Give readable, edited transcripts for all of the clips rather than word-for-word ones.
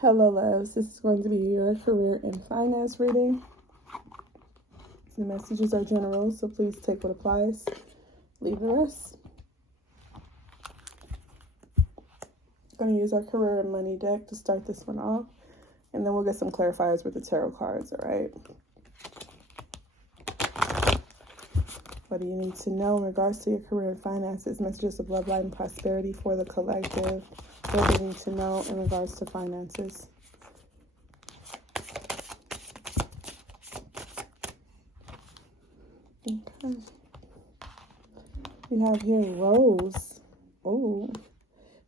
Hello, loves. This is going to be your career and finance reading. The messages are general, so please take what applies, leave the rest. I'm going to use our career and money deck to start this one off, and then we'll get some clarifiers with the tarot cards, all right? What do you need to know in regards to your career and finances? Messages of love, light, and prosperity for the collective. What do you need to know in regards to finances? Okay. You have here Rose. Oh,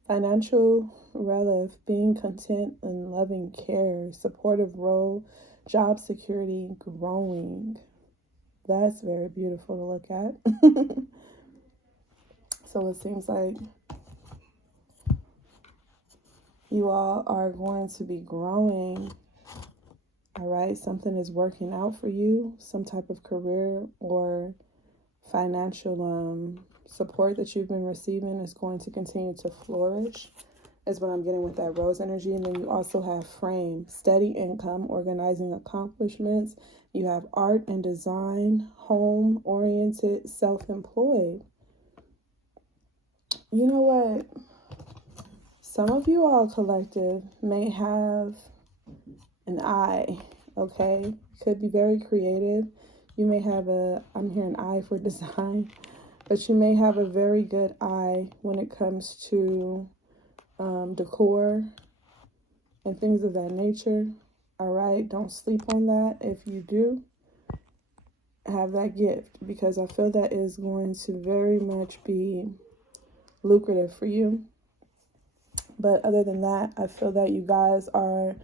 financial relief, being content and loving care, supportive role, job security, growing. That's very beautiful to look at. So it seems like you all are going to be growing. All right, something is working out for you, some type of career or financial support that you've been receiving is going to continue to flourish, is what I'm getting with that Rose energy. And then you also have frame, steady income, organizing accomplishments. You have art and design, home-oriented, self-employed. You know what? Some of you all collective may have an eye, okay? Could be very creative. You may have I'm hearing eye for design, but you may have a very good eye when it comes to decor and things of that nature. All right, don't sleep on that. If you do have that gift, because I feel that is going to very much be lucrative for you. But other than that, I feel that you guys are,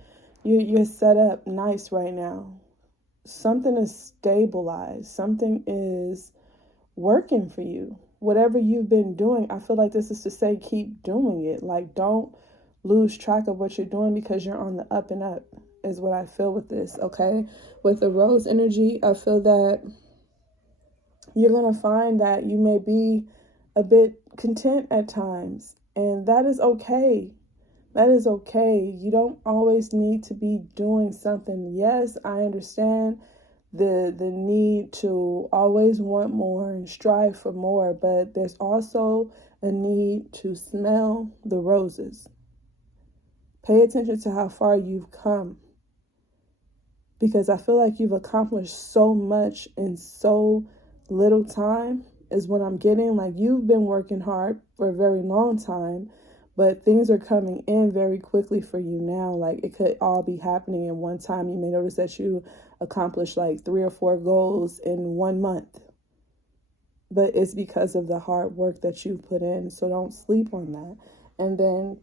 you're set up nice right now. Something is stabilized. Something is working for you. Whatever you've been doing, I feel like this is to say keep doing it. Like, don't lose track of what you're doing because you're on the up and up, is what I feel with this, okay? With the Rose energy, I feel that you're going to find that you may be a bit content at times, and that is okay. That is okay. You don't always need to be doing something. Yes, I understand the need to always want more and strive for more, but there's also a need to smell the roses. Pay attention to how far you've come, because I feel like you've accomplished so much in so little time, is what I'm getting. Like, you've been working hard for a very long time, but things are coming in very quickly for you now. Like, it could all be happening in one time. You may notice that you accomplished like 3 or 4 goals in 1 month, but it's because of the hard work that you've put in. So don't sleep on that. And then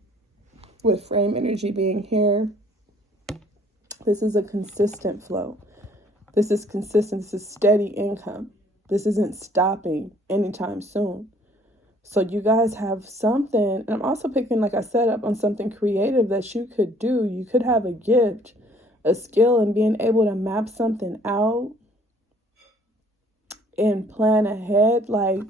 with frame energy being here, this is a consistent flow. This is consistent. This is steady income. This isn't stopping anytime soon. So you guys have something, and I'm also picking, like I said, up on something creative that you could do. You could have a gift, a skill, and being able to map something out and plan ahead. Like,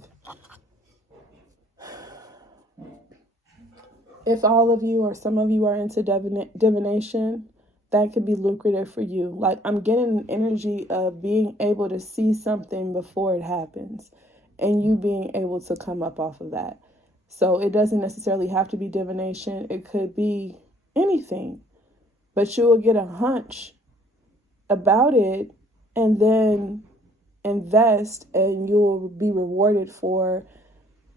if all of you or some of you are into divination, that could be lucrative for you. Like, I'm getting an energy of being able to see something before it happens, and you being able to come up off of that. So it doesn't necessarily have to be divination. It could be anything. But you will get a hunch about it and then invest, and you'll be rewarded for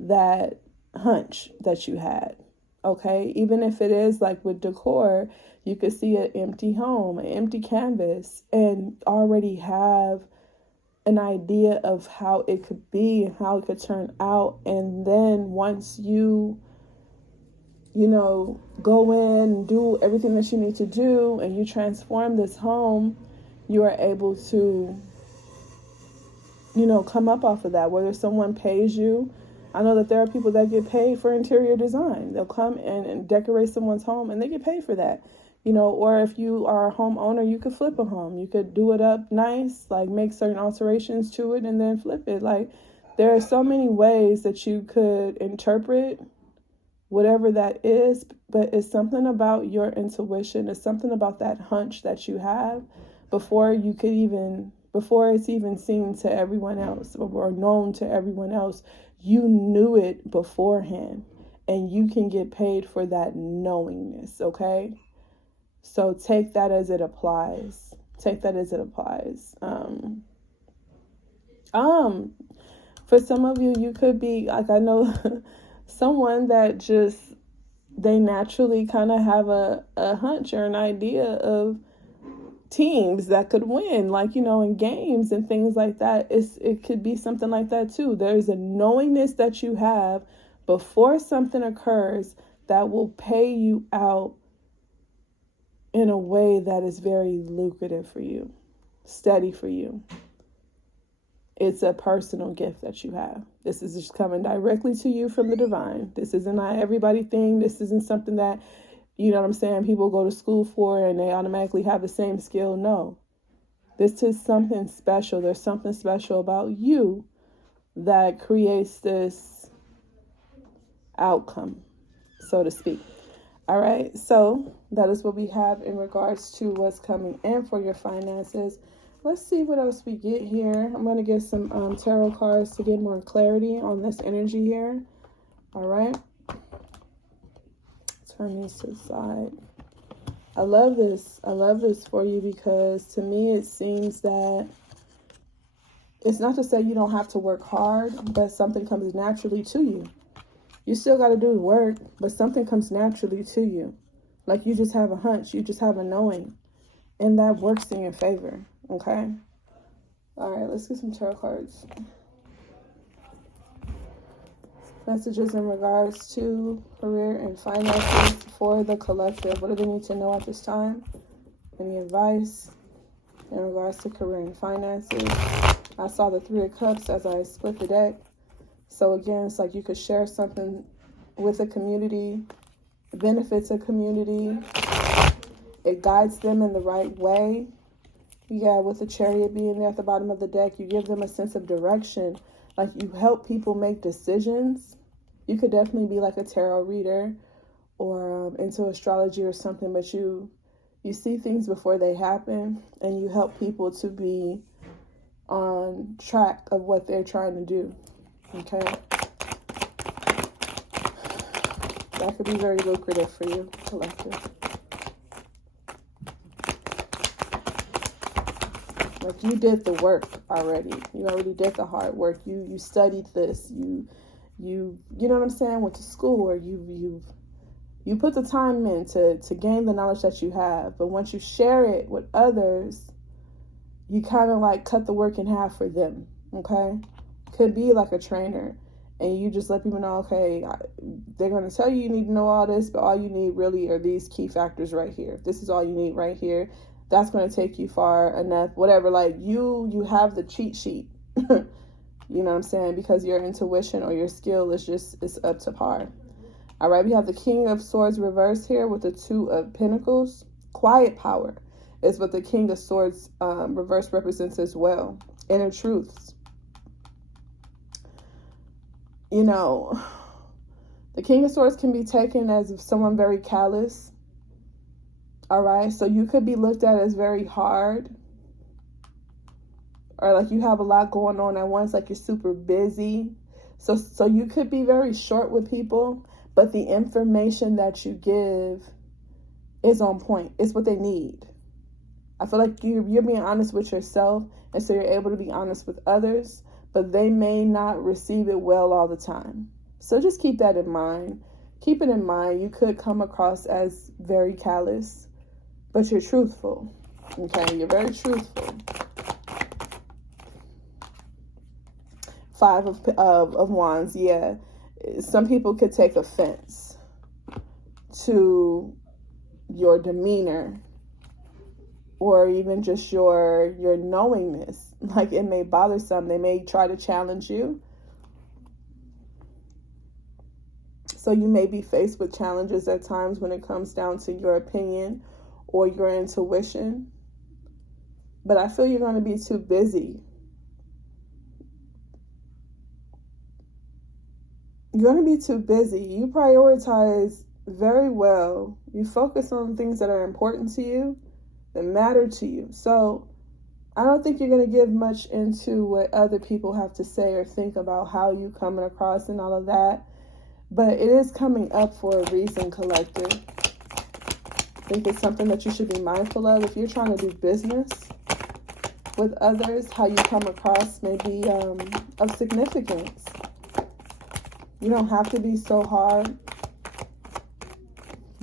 that hunch that you had. Okay? Even if it is like with decor, you could see an empty home, an empty canvas, and already have an idea of how it could be and how it could turn out. And then once you go in and do everything that you need to do and you transform this home, you are able to, come up off of that. Whether someone pays you, I know that there are people that get paid for interior design. They'll come in and decorate someone's home and they get paid for that. Or if you are a homeowner, you could flip a home. You could do it up nice, like make certain alterations to it and then flip it. Like, there are so many ways that you could interpret whatever that is, but it's something about your intuition. It's something about that hunch that you have before it's even seen to everyone else or known to everyone else. You knew it beforehand, and you can get paid for that knowingness, okay? So take that as it applies. Take that as it applies. For some of you, you could be, like, I know someone that just, they naturally kind of have a hunch or an idea of teams that could win, like, in games and things like that. It could be something like that too. There's a knowingness that you have before something occurs that will pay you out in a way that is very lucrative for you, steady for you. It's a personal gift that you have. This is just coming directly to you from the divine. This isn't not everybody thing. This isn't something that, you know what I'm saying, people go to school for and they automatically have the same skill. No. This is something special. There's something special about you that creates this outcome, so to speak. All right. So that is what we have in regards to what's coming in for your finances. Let's see what else we get here. I'm going to get some tarot cards to get more clarity on this energy here. All right. Turn these to the side. I love this. I love this for you because to me it seems that it's not to say you don't have to work hard, but something comes naturally to you. You still got to do the work, but something comes naturally to you. Like you just have a hunch. You just have a knowing. And that works in your favor. Okay? All right, let's get some tarot cards. Messages in regards to career and finances for the collective. What do they need to know at this time? Any advice in regards to career and finances? I saw the 3 of Cups as I split the deck. So again, it's like you could share something with a community. It benefits a community. It guides them in the right way. Yeah, with the Chariot being there at the bottom of the deck, you give them a sense of direction. Like you help people make decisions. You could definitely be like a tarot reader or into astrology or something, but you see things before they happen and you help people to be on track of what they're trying to do. Okay? That could be very lucrative for you, collective. Like you did the work already. You already did the hard work. You studied this. You know what I'm saying? Went to school, or you put the time in to gain the knowledge that you have. But once you share it with others, you kind of like cut the work in half for them. Okay? Could be like a trainer, and you just let people know, okay, they're going to tell you need to know all this, but all you need really are these key factors right here. This is all you need right here. That's going to take you far enough, whatever. Like you have the cheat sheet, you know what I'm saying? Because your intuition or your skill is up to par. All right. We have the King of Swords reverse here with the 2 of Pentacles. Quiet power is what the King of Swords reverse represents as well. Inner truths. You know, the King of Swords can be taken as someone very callous. All right, so you could be looked at as very hard, or like you have a lot going on at once, like you're super busy. So you could be very short with people, but the information that you give is on point. It's what they need. I feel like you're being honest with yourself, and so you're able to be honest with others, but they may not receive it well all the time. So just keep that in mind. Keep it in mind. You could come across as very callous, but you're truthful. Okay, you're very truthful. 5 of Wands, yeah. Some people could take offense to your demeanor or even just your knowingness. Like it may bother some. They may try to challenge you. So you may be faced with challenges at times when it comes down to your opinion or your intuition. But I feel you're going to be too busy. You're going to be too busy. You prioritize very well. You focus on things that are important to you, that matter to you. So I don't think you're going to give much into what other people have to say or think about how you coming across and all of that. But it is coming up for a reason, collective. I think it's something that you should be mindful of. If you're trying to do business with others, how you come across may be of significance. You don't have to be so hard.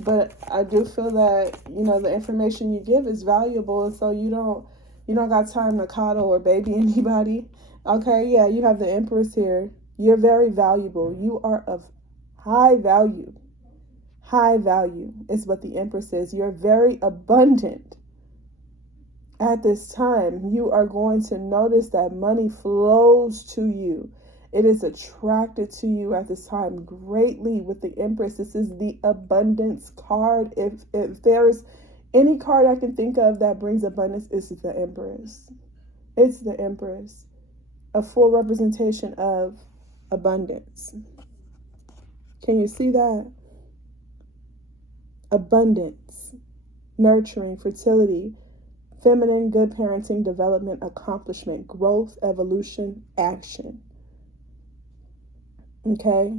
But I do feel that, you know, the information you give is valuable, and so you don't got time to coddle or baby anybody. Okay, yeah, you have the Empress here. You're very valuable. You are of high value. High value is what the Empress is. You're very abundant. At this time, you are going to notice that money flows to you. It is attracted to you at this time greatly with the Empress. This is the abundance card. If there's any card I can think of that brings abundance, it's the Empress. It's the Empress. A full representation of abundance. Can you see that? Abundance, nurturing, fertility, feminine, good parenting, development, accomplishment, growth, evolution, action. Okay,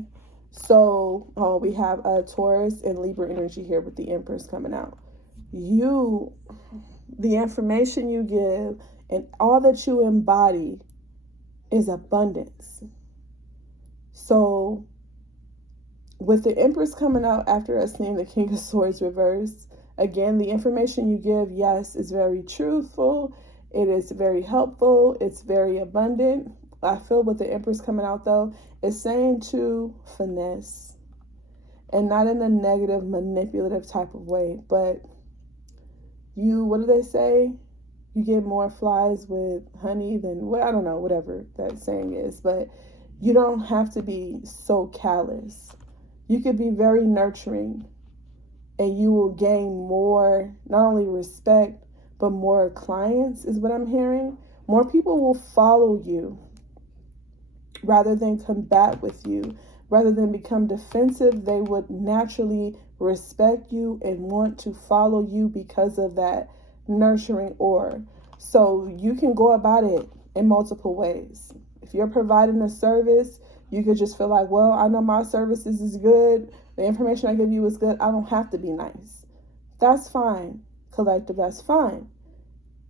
so we have a Taurus and Libra energy here with the Empress coming out. The information you give and all that you embody is abundance. So with the Empress coming out after us seeing the King of Swords reversed, again, the information you give, yes, is very truthful. It is very helpful. It's very abundant. I feel with the Empress coming out, though, is saying to finesse, and not in a negative, manipulative type of way, but what do they say? You get more flies with honey than, well, I don't know, whatever that saying is, but you don't have to be so callous. You could be very nurturing, and you will gain more, not only respect, but more clients is what I'm hearing. More people will follow you rather than combat with you, rather than become defensive. They would naturally respect you and want to follow you because of that nurturing aura. So you can go about it in multiple ways. If you're providing a service, you could just feel like, well, I know my services is good. The information I give you is good. I don't have to be nice. That's fine, collective. That's fine.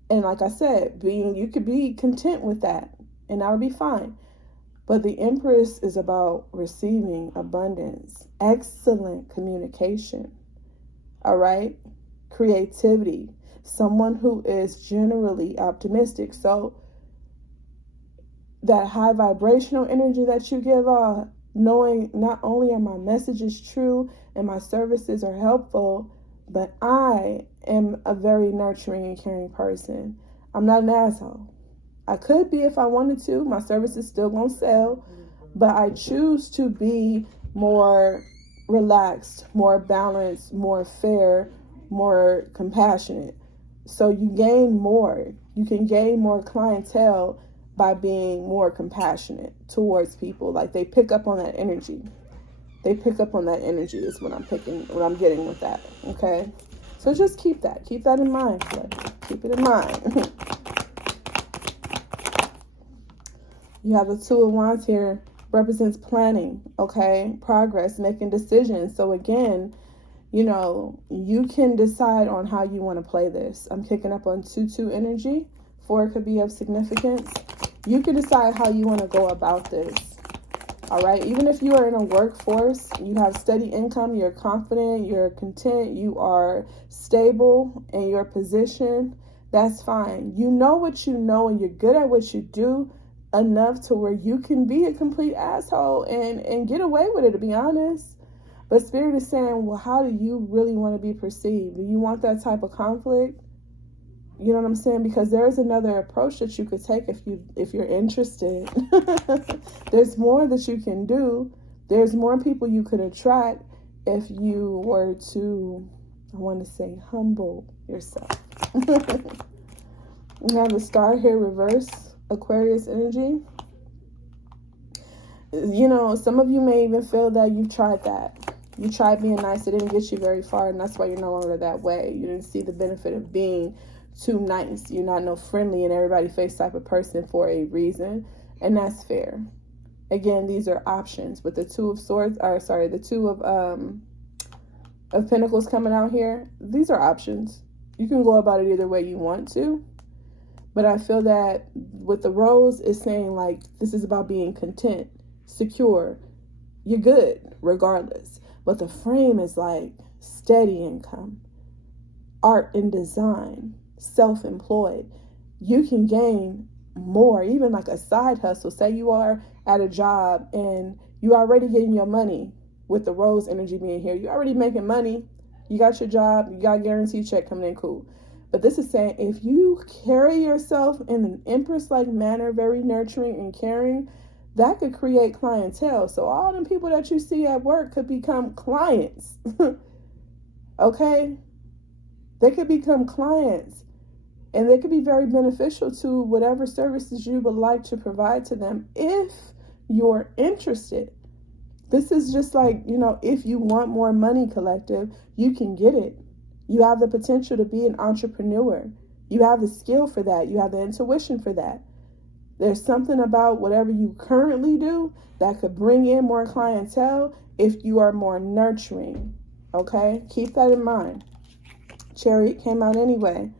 And like I said, you could be content with that, and that'll be fine. But the Empress is about receiving abundance, excellent communication, all right? Creativity, someone who is generally optimistic. So that high vibrational energy that you give off, knowing not only are my messages true and my services are helpful, but I am a very nurturing and caring person. I'm not an asshole. I could be if I wanted to. My service is still going to sell. But I choose to be more relaxed, more balanced, more fair, more compassionate. So you gain more. You can gain more clientele by being more compassionate towards people. Like they pick up on that energy. They pick up on that energy is what I'm getting with that. Okay? So just keep that. Keep that in mind. Keep it in mind. You have the Two of Wands here, represents planning, okay? Progress, making decisions. So again, you can decide on how you want to play this. I'm picking up on 2-2 energy. 4 could be of significance. You can decide how you want to go about this, all right? Even if you are in a workforce, you have steady income, you're confident, you're content, you are stable in your position, that's fine. You know what you know, and you're good at what you do, enough to where you can be a complete asshole and get away with it, to be honest. But Spirit is saying, well, how do you really want to be perceived? Do you want that type of conflict? You know what I'm saying? Because there is another approach that you could take if you're interested. There's more that you can do. There's more people you could attract if you were to, I want to say, humble yourself. We have a Star here reverse. Aquarius energy. You know, some of you may even feel that you've tried that. You tried being nice, it didn't get you very far, and that's why you're no longer that way. You didn't see the benefit of being too nice. You're not no friendly and everybody face type of person for a reason, and that's fair. Again, these are options. With the Two of Swords, or sorry, the Two of Pentacles coming out here, these are options. You can go about it either way you want to. But I feel that with the Rose, it's saying like this is about being content, secure. You're good regardless. But the Frame is like steady income, art and design, self-employed. You can gain more, even like a side hustle. Say you are at a job and you already getting your money with the Rose energy being here. You're already making money. You got your job. You got a guaranteed check coming in, cool. But this is saying if you carry yourself in an Empress-like manner, very nurturing and caring, that could create clientele. So all them people that you see at work could become clients. Okay? They could become clients. And they could be very beneficial to whatever services you would like to provide to them if you're interested. This is just like, you know, if you want more money, collective, you can get it. You have the potential to be an entrepreneur. You have the skill for that. You have the intuition for that. There's something about whatever you currently do that could bring in more clientele if you are more nurturing. Okay? Keep that in mind. Chariot came out anyway.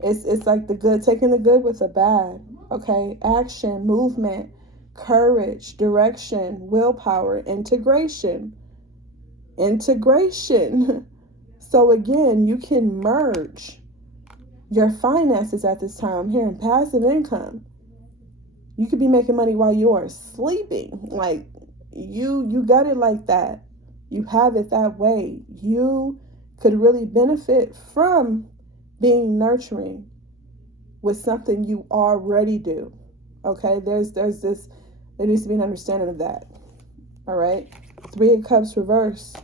It's like the good, taking the good with the bad. Okay? Action, movement, courage, direction, willpower, integration. Integration. So again, you can merge your finances at this time. Here in passive income, you could be making money while you are sleeping. Like you got it like that. You have it that way. You could really benefit from being nurturing with something you already do. Okay, there needs to be an understanding of that. All right, Three of Cups reverse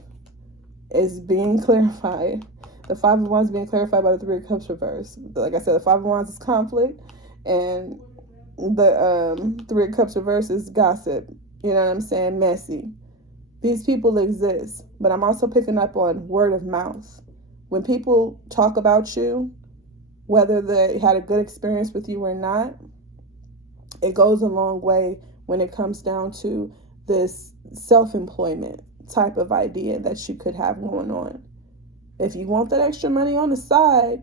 is being clarified. The Five of Wands being clarified by the Three of Cups reverse. Like I said, the Five of Wands is conflict, and the Three of Cups reverse is gossip. You know what I'm saying? Messy. These people exist, but I'm also picking up on word of mouth. When people talk about you, whether they had a good experience with you or not, it goes a long way when it comes down to this self-employment type of idea that you could have going on. If you want that extra money on the side,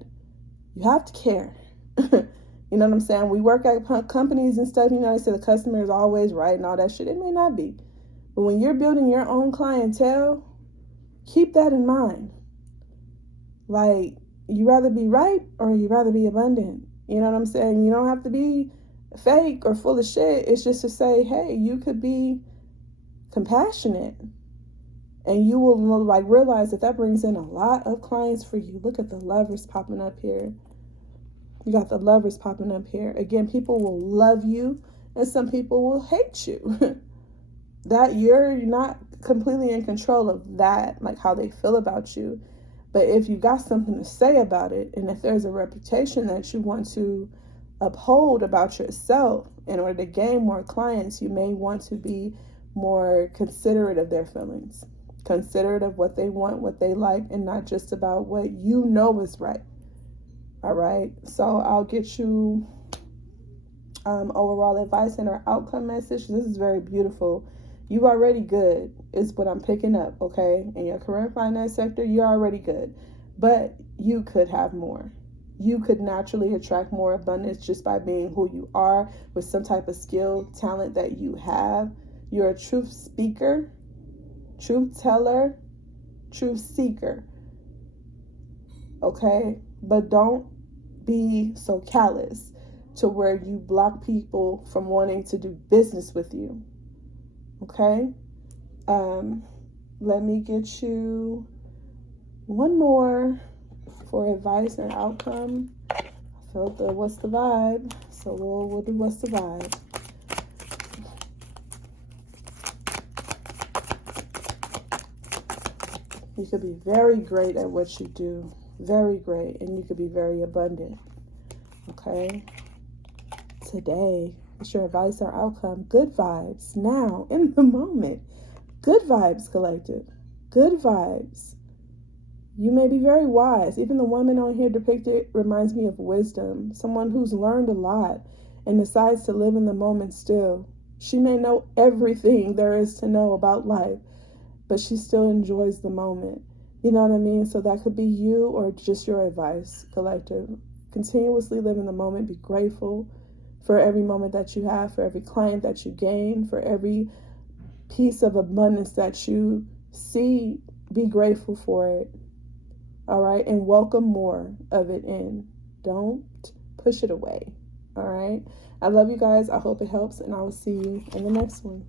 you have to care. You know what I'm saying? We work at companies and stuff, you know, they say the customer is always right and all that shit. It may not be. But when you're building your own clientele, keep that in mind. Like, you rather be right or you rather be abundant. You know what I'm saying? You don't have to be fake or full of shit. It's just to say, hey, you could be compassionate. And you will like realize that brings in a lot of clients for you. Look at the Lovers popping up here. You got the Lovers popping up here. Again, people will love you and some people will hate you. That you're not completely in control of that, like how they feel about you. But if you got something to say about it, and if there's a reputation that you want to uphold about yourself in order to gain more clients, you may want to be more considerate of their feelings, considerate of what they want, what they like, and not just about what you know is right. All right, so I'll get you overall advice and our outcome message. This is very beautiful. You already good is what I'm picking up, okay? In your career and finance sector, you're already good. But you could have more. You could naturally attract more abundance just by being who you are with some type of skill, talent that you have. You're a truth speaker, truth teller, truth seeker, okay? But don't be so callous to where you block people from wanting to do business with you. Okay, let me get you one more for advice and outcome. I felt the what's the vibe, so we'll do what's the vibe. You could be very great at what you do, very great, and you could be very abundant. Okay, today It's your advice or outcome. Good vibes now, in the moment. Good vibes, collective. Good vibes. You may be very wise. Even the woman on here depicted reminds me of wisdom. Someone who's learned a lot and decides to live in the moment still. She may know everything there is to know about life, but she still enjoys the moment. You know what I mean? So that could be you or just your advice, collective. Continuously live in the moment. Be grateful for every moment that you have, for every client that you gain, for every piece of abundance that you see. Be grateful for it. All right? And welcome more of it in. Don't push it away. All right? I love you guys. I hope it helps, and I will see you in the next one.